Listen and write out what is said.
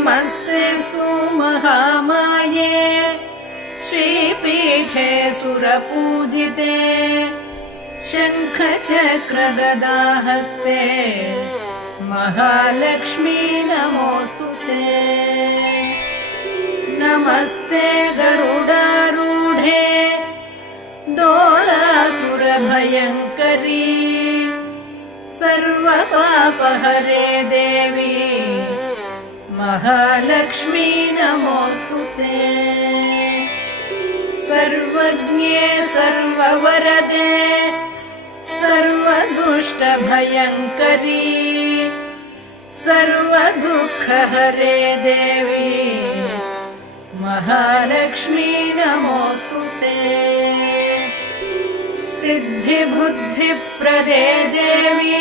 नमस्तेऽस्तु महामाये श्रीपीठे सुरपूजिते शङ्खचक्रगदाहस्ते महालक्ष्मी नमोऽस्तुते। नमस्ते गरुडारूढे डोलासुरभयङ्करी सर्वपापहरे देवी महालक्ष्मी नमोऽस्तुते। सर्वज्ञे सर्ववरदे सर्वदुष्टभयङ्करी सर्वदुःखहरे देवी महालक्ष्मी नमोऽस्तुते। सिद्धिबुद्धिप्रदे देवी